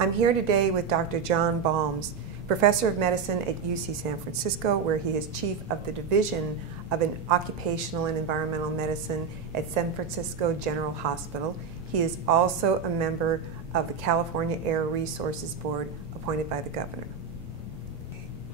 I'm here today with Dr. John Balmes, Professor of Medicine at UC San Francisco, where he is Chief of the Division of Occupational and Environmental Medicine at San Francisco General Hospital. He is also a member of the California Air Resources Board appointed by the governor.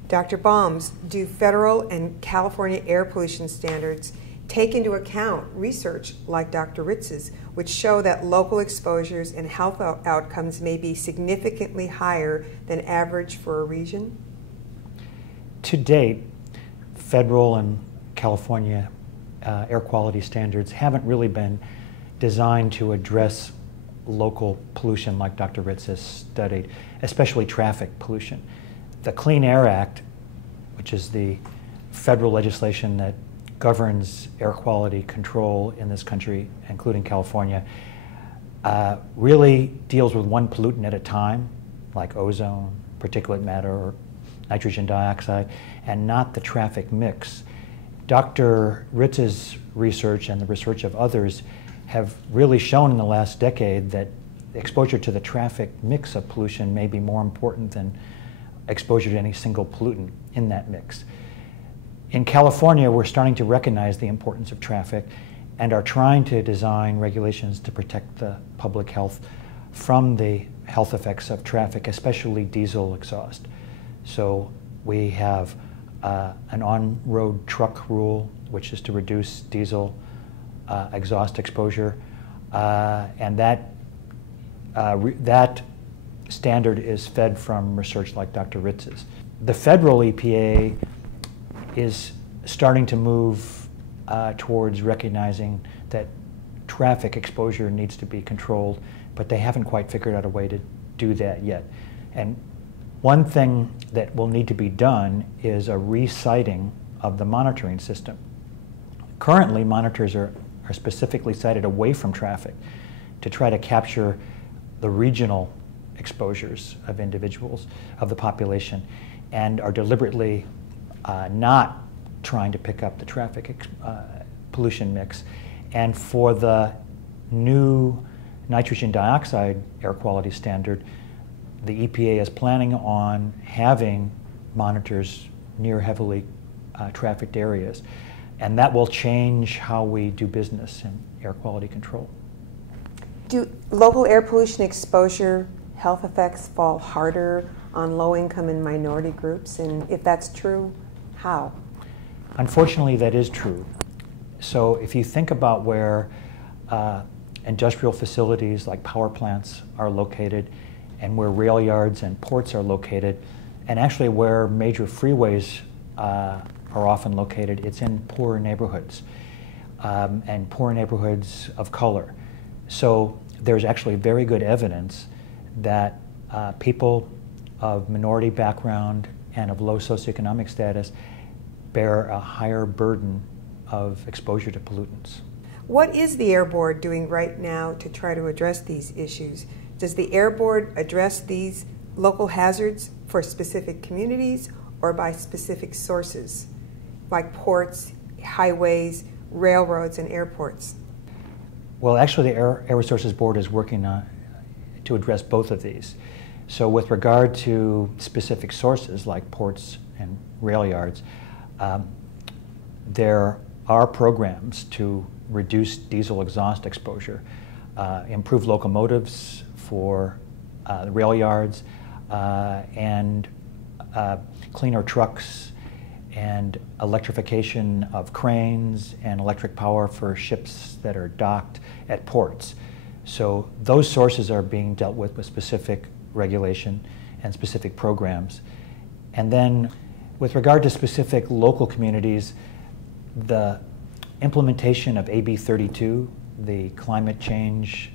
Dr. Balmes, do federal and California air pollution standards take into account research like Dr. Ritz's, which show that local exposures and health outcomes may be significantly higher than average for a region? To date, federal and California air quality standards haven't really been designed to address local pollution like Dr. Ritz has studied, especially traffic pollution. The Clean Air Act, which is the federal legislation that governs air quality control in this country, including California, really deals with one pollutant at a time, like ozone, particulate matter, or nitrogen dioxide, and not the traffic mix. Dr. Ritz's research and the research of others have really shown in the last decade that exposure to the traffic mix of pollution may be more important than exposure to any single pollutant in that mix. In California, we're starting to recognize the importance of traffic and are trying to design regulations to protect the public health from the health effects of traffic, especially diesel exhaust. So we have an on-road truck rule, which is to reduce diesel exhaust exposure, and that standard is fed from research like Dr. Ritz's. The federal EPA is starting to move towards recognizing that traffic exposure needs to be controlled, but they haven't quite figured out a way to do that yet. And one thing that will need to be done is a re-siting of the monitoring system. Currently, monitors are specifically sited away from traffic to try to capture the regional exposures of individuals, of the population, and are deliberately not trying to pick up the traffic pollution mix. And for the new nitrogen dioxide air quality standard, the EPA is planning on having monitors near heavily trafficked areas. And that will change how we do business in air quality control. Do local air pollution exposure health effects fall harder on low-income and minority groups? And if that's true, how? Unfortunately, that is true. So if you think about where industrial facilities like power plants are located, and where rail yards and ports are located, and actually where major freeways are often located, it's in poor neighborhoods, and poor neighborhoods of color. So there's actually very good evidence that people of minority background and of low socioeconomic status bear a higher burden of exposure to pollutants. What is the Air Board doing right now to try to address these issues? Does the Air Board address these local hazards for specific communities or by specific sources, like ports, highways, railroads, and airports? Well, actually, the Air Resources Board is working to address both of these. So with regard to specific sources like ports and rail yards, there are programs to reduce diesel exhaust exposure, improve locomotives for the rail yards, and cleaner trucks, and electrification of cranes and electric power for ships that are docked at ports. So those sources are being dealt with specific regulation and specific programs. And then with regard to specific local communities, the implementation of AB 32, the climate change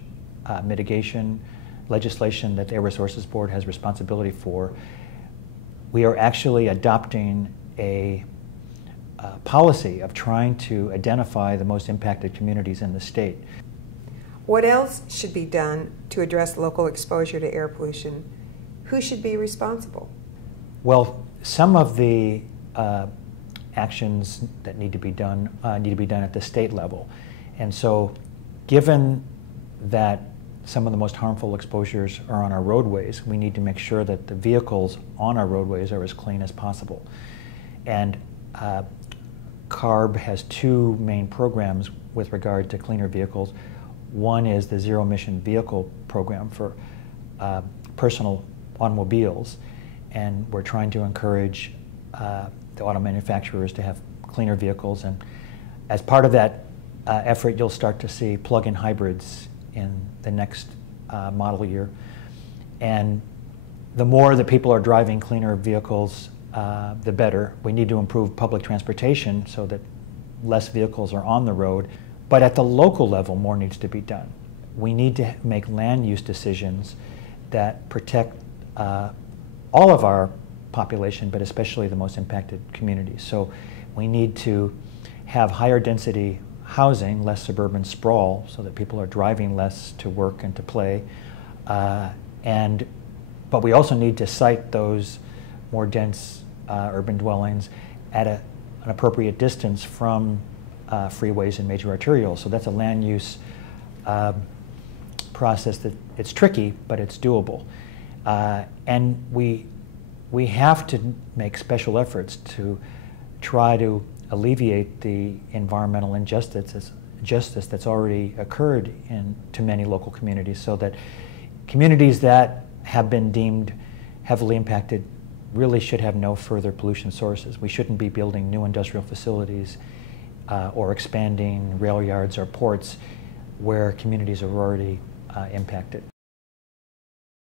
mitigation legislation that the Air Resources Board has responsibility for, we are actually adopting a policy of trying to identify the most impacted communities in the state. What else should be done to address local exposure to air pollution? Who should be responsible? Well, some of the actions that need to be done at the state level. And so given that some of the most harmful exposures are on our roadways. We need to make sure that the vehicles on our roadways are as clean as possible. And CARB has two main programs with regard to cleaner vehicles. One is the Zero Emission Vehicle Program for personal automobiles, and we're trying to encourage the auto manufacturers to have cleaner vehicles. And as part of that effort, you'll start to see plug-in hybrids in the next model year. And the more that people are driving cleaner vehicles, the better. We need to improve public transportation so that less vehicles are on the road. But at the local level, more needs to be done. We need to make land use decisions that protect all of our population, but especially the most impacted communities. So we need to have higher density housing, less suburban sprawl, so that people are driving less to work and to play. But we also need to site those more dense urban dwellings at an appropriate distance from freeways and major arterials. So that's a land use process that it's tricky, but it's doable. And we have to make special efforts to try to alleviate the environmental injustice that's already occurred to many local communities, so that communities that have been deemed heavily impacted really should have no further pollution sources. We shouldn't be building new industrial facilities or expanding rail yards or ports where communities are already impacted.